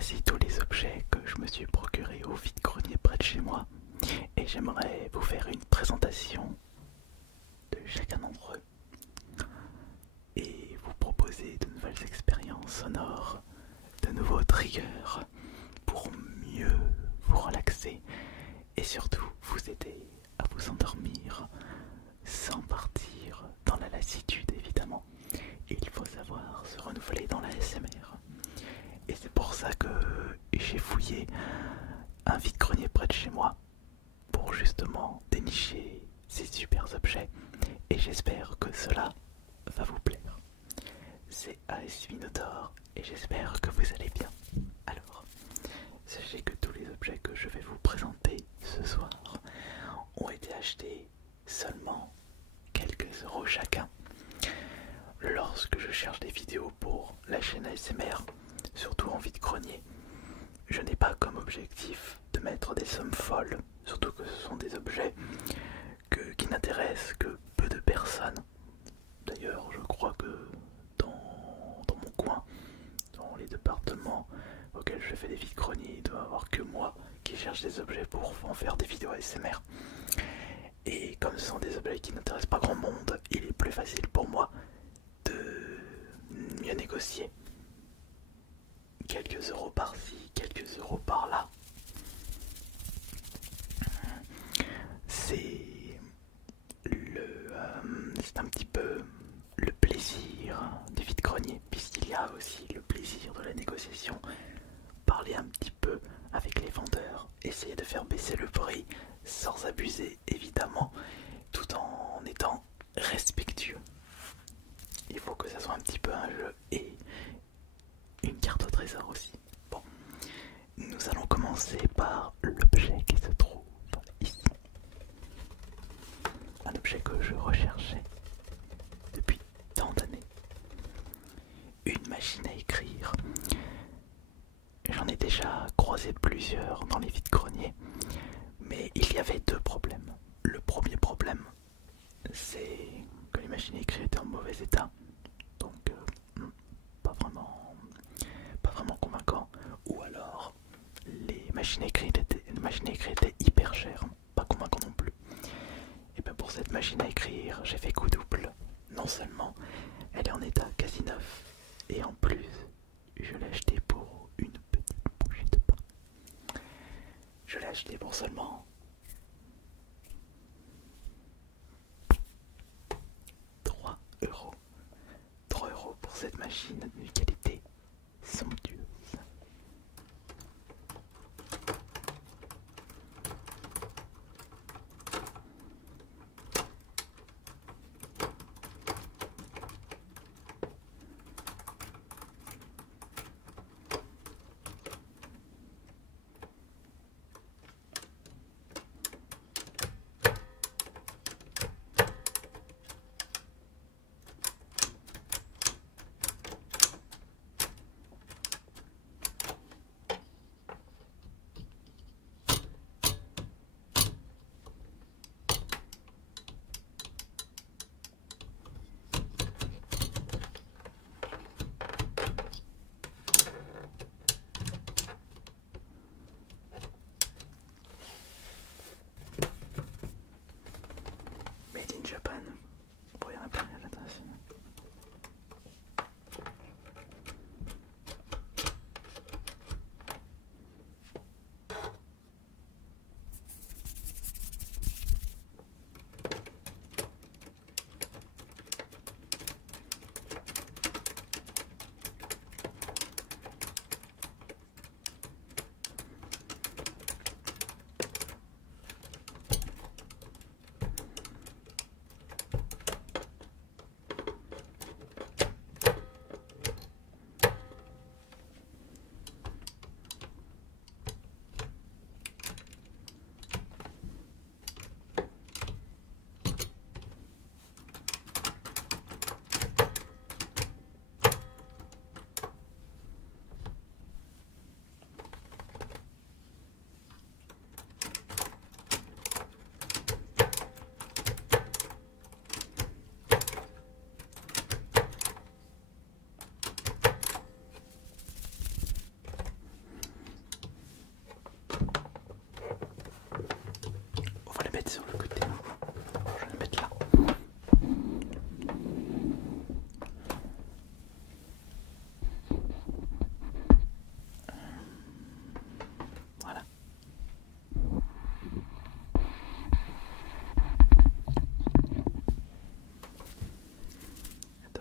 voici tous les objets que je me suis procurés au vide-grenier près de chez moi et j'aimerais vous faire une présentation de chacun d'entre eux et vous proposer de nouvelles expériences sonores, de nouveaux triggers pour mieux vous relaxer et surtout vous aider à vous endormir sans partir dans la lassitude évidemment. Il faut savoir se renouveler dans la SMR. Et c'est pour ça que j'ai fouillé un vide-grenier près de chez moi pour justement dénicher ces super objets et j'espère que cela va vous plaire. C'est AS Minotaur et j'espère que vous allez bien. Alors, sachez que tous les objets que je vais vous présenter ce soir ont été achetés seulement quelques euros chacun. Lorsque je cherche des vidéos pour la chaîne ASMR, surtout en vide-grenier, je n'ai pas comme objectif de mettre des sommes folles, surtout que ce sont des objets qui n'intéressent que peu de personnes. D'ailleurs, je crois que dans mon coin, dans les départements auxquels je fais des vide-greniers, il doit y avoir que moi qui cherche des objets pour en faire des vidéos ASMR. Et comme ce sont des objets qui n'intéressent pas grand monde, il est plus facile pour moi de mieux négocier. Quelques euros par-ci, quelques euros par-là. C'est un petit peu le plaisir du vide-grenier, puisqu'il y a aussi le plaisir de la négociation. Parler un petit peu avec les vendeurs, essayer de faire baisser le prix sans abuser évidemment, tout en étant respectueux. Il faut que ça soit un petit peu un jeu et une carte au trésor aussi. Bon, nous allons commencer par l'objet qui se trouve ici. Un objet que je recherchais depuis tant d'années. Une machine à écrire. J'en ai déjà croisé plusieurs dans les vide-greniers, mais il y avait deux problèmes. Le premier problème, c'est que les machines à écrire étaient en mauvais état, donc pas vraiment convaincant. Ou alors, les machines à écrire étaient hyper chères, pas convaincant non plus. Et bien pour cette machine à écrire, j'ai fait coup double. Non seulement elle est en état quasi neuf, et en plus, je l'ai acheté pour une petite bougie de pain. Je l'ai acheté pour seulement 3 euros. 3 euros pour cette machine d'une qualité somptueuse.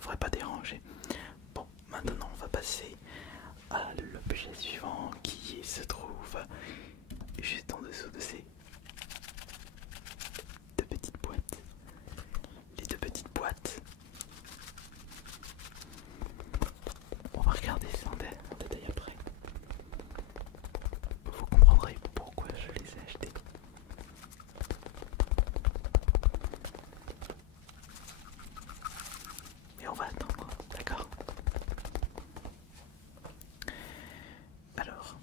devrait pas déranger. Bon, maintenant on va passer à l'objet suivant qui se trouve juste en dessous de ces deux petites boîtes. Les deux petites boîtes. On va regarder ça en détail après. Vous comprendrez pourquoi je les ai achetés. Mais on va attendre, d'accord? Alors,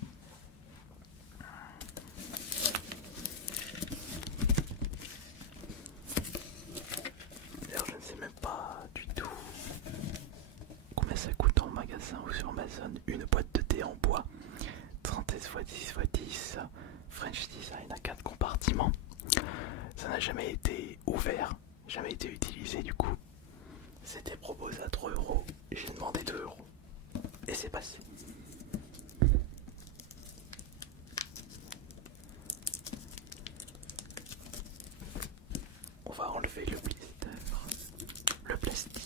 d'ailleurs je ne sais même pas du tout combien ça coûte en magasin ou sur Amazon une boîte de thé en bois 37x10x10 French Design à 4 compartiments. Ça n'a jamais été ouvert, jamais été utilisé du coup. C'était proposé à 3 euros, j'ai demandé 2 euros et c'est passé. On va enlever le blister, le plastique.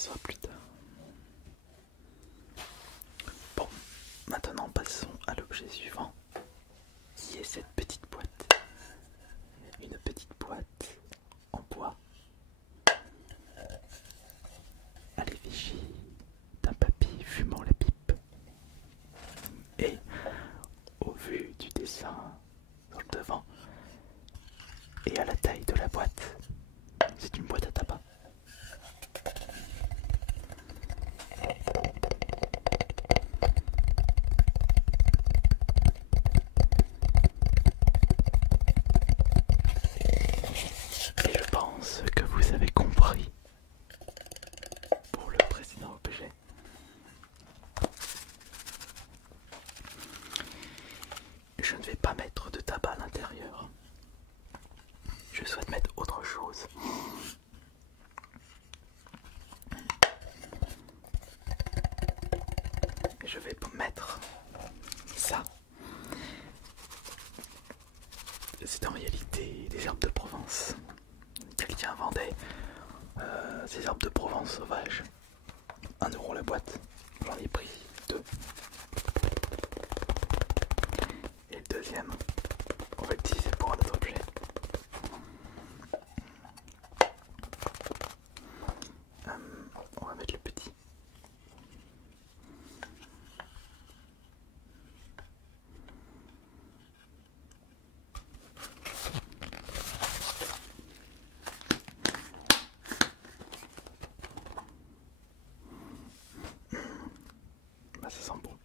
sera plus tard. Bon, maintenant passons à l'objet suivant, qui est cette petite boîte. Une petite boîte en bois à l'effigie d'un papy fumant la pipe. Et au vu du dessin dans le devant et à la taille de la boîte, c'est une boîte à tabac. Et je pense que vous avez compris pour le précédent objet. Je ne vais pas mettre de tabac à l'intérieur. Je souhaite mettre autre chose. Je vais mettre ça. C'est en réalité des herbes de Provence. Quelqu'un vendait ces herbes de Provence sauvages. 1 € la boîte. J'en ai pris 2. Et le deuxième, on va l'utiliser pour un autre objet. On va mettre le petit. Bah, ça sent bon.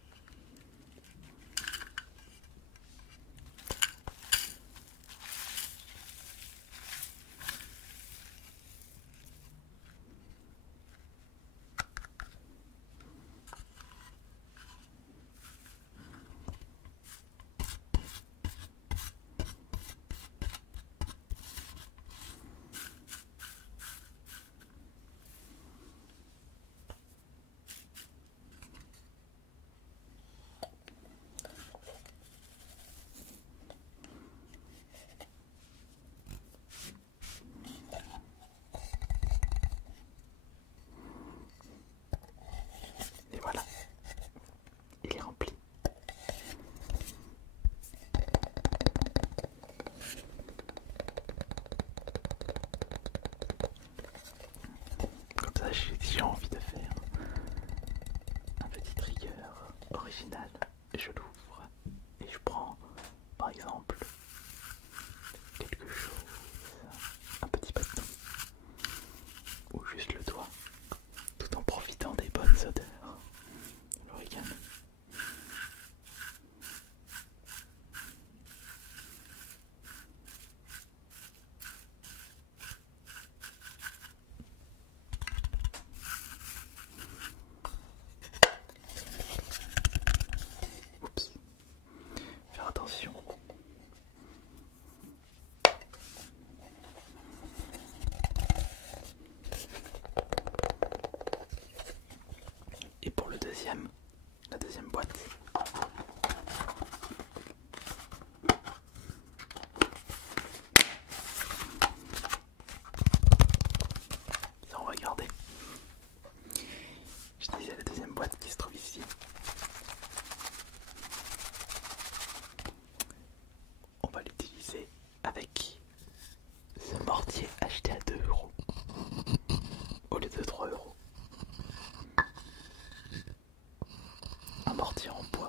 Et voilà, il est rempli. Comme ça, j'ai envie de faire un petit trigger original. Je l'ouvre et je prends, par exemple, quelque chose, un petit bâton ou juste le doigt, tout en profitant des bonnes odeurs de l'origami. Oups, faire attention. Et pour le deuxième, la deuxième boîte, ça on va garder. Je disais la deuxième boîte qui se trouve ici. On va l'utiliser avec ce mortier acheté à 2 € au lieu de 3 €. Un mortier en bois.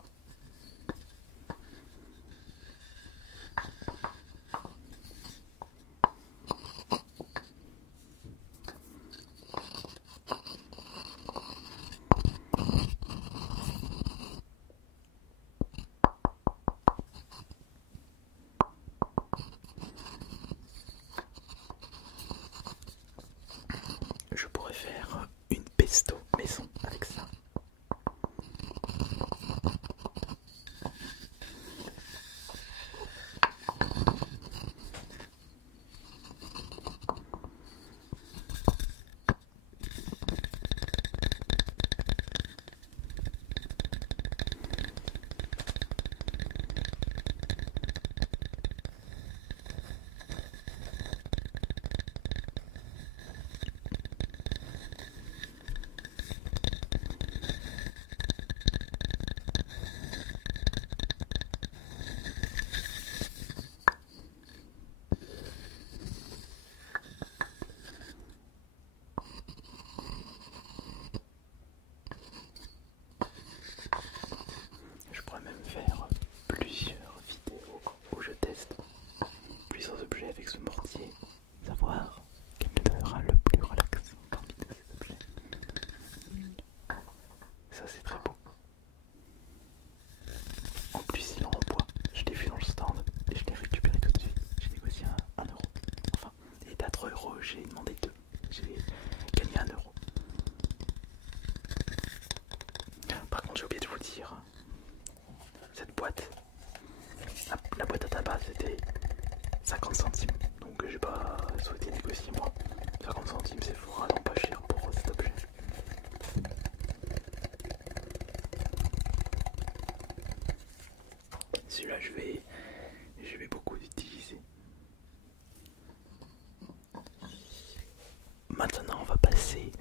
passer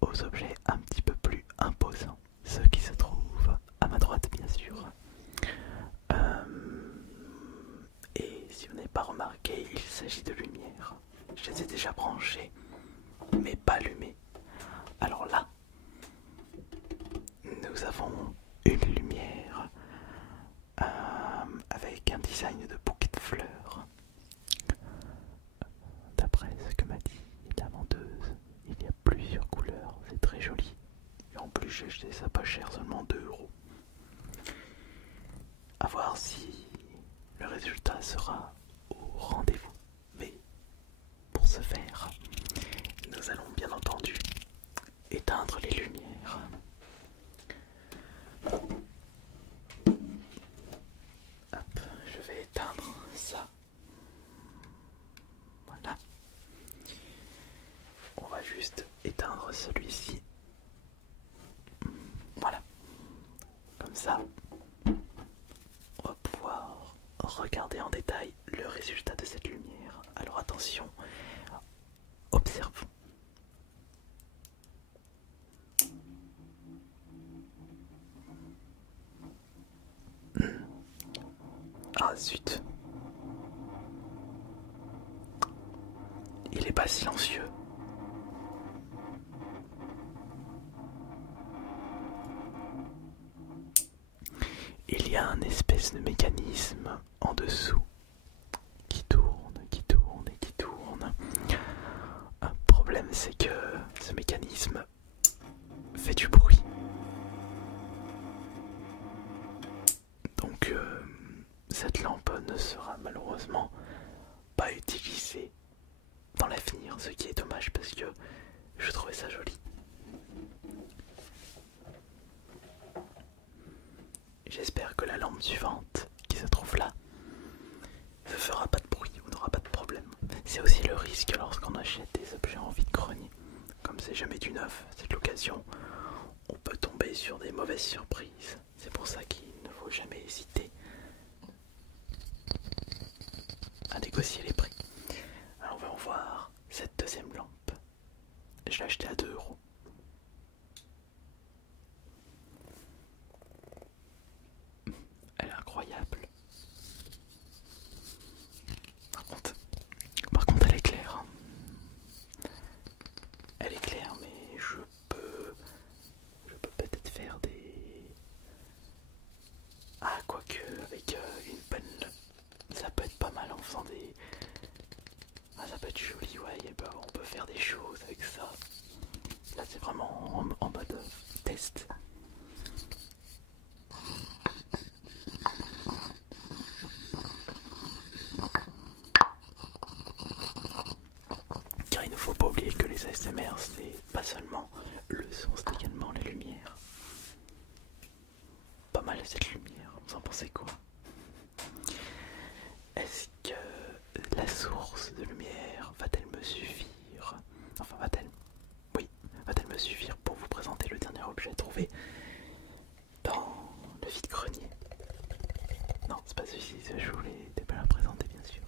aux objets un petit peu plus imposants, ceux qui se trouvent à ma droite bien sûr. Et si vous n'avez pas remarqué, il s'agit de lumière. Je les ai déjà branchés, mais pas allumés. Alors là, nous avons une lumière avec un design de bouquet de fleurs. D'après ce que m'a dit la vendeuse, il y a plusieurs couleurs, c'est très joli. Et en plus, j'ai acheté ça pas cher, seulement 2 euros. A voir si le résultat sera au rendez-vous. Mais pour ce faire, nous allons bien entendu éteindre les lumières. Hop, je vais éteindre ça. Voilà. On va juste éteindre celui-ci. Voilà. Comme ça, on va pouvoir regarder en détail le résultat de cette lumière. Alors attention, observons. Ah zut. Il est pas silencieux. Il y a un espèce de mécanisme en dessous qui tourne et qui tourne. Un problème, c'est que ce mécanisme fait du bruit. Donc cette lampe ne sera malheureusement pas utilisée dans l'avenir, ce qui est dommage parce que je trouvais ça joli. J'espère que la lampe suivante qui se trouve là ne fera pas de bruit ou n'aura pas de problème. C'est aussi le risque lorsqu'on achète des objets en vide-grenier. Comme c'est jamais du neuf, c'est l'occasion, on peut tomber sur des mauvaises surprises. C'est pour ça qu'il ne faut jamais hésiter à négocier les prix. Alors on va voir cette deuxième lampe. Je l'ai achetée à 2 euros. Elle est incroyable. Par contre elle est claire. Elle est claire, mais je peux peut-être faire des... Ah, quoique avec une bonne... Ça peut être pas mal en faisant des... Ah, ça peut être joli, ouais, on peut faire des choses avec ça. Là c'est vraiment en mode test. Car il ne faut pas oublier que les ASMR c'est pas seulement le son, c'est également les lumières. Pas mal cette lumière, vous en pensez quoi? Est-ce que la source de lumière va-t-elle me suffire? Enfin va-t-elle? Oui, va-t-elle me suffire pour vous présenter le dernier objet trouvé dans le vide-grenier? Non, c'est pas celui-ci, je voulais pas la présenter bien sûr.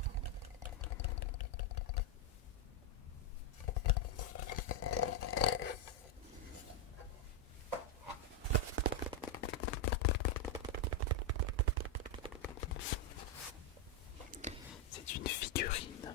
C'est une figurine.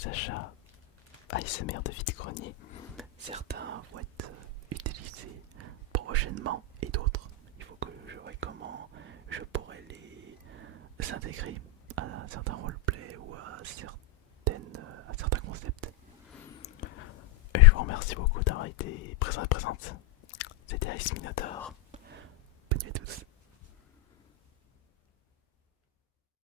les achats ASMR de vide-grenier. Certains vont être utilisés prochainement et d'autres, il faut que je vois comment je pourrais les intégrer à certains roleplays ou à certains concepts. Et je vous remercie beaucoup d'avoir été présente. C'était Ice Minotaur.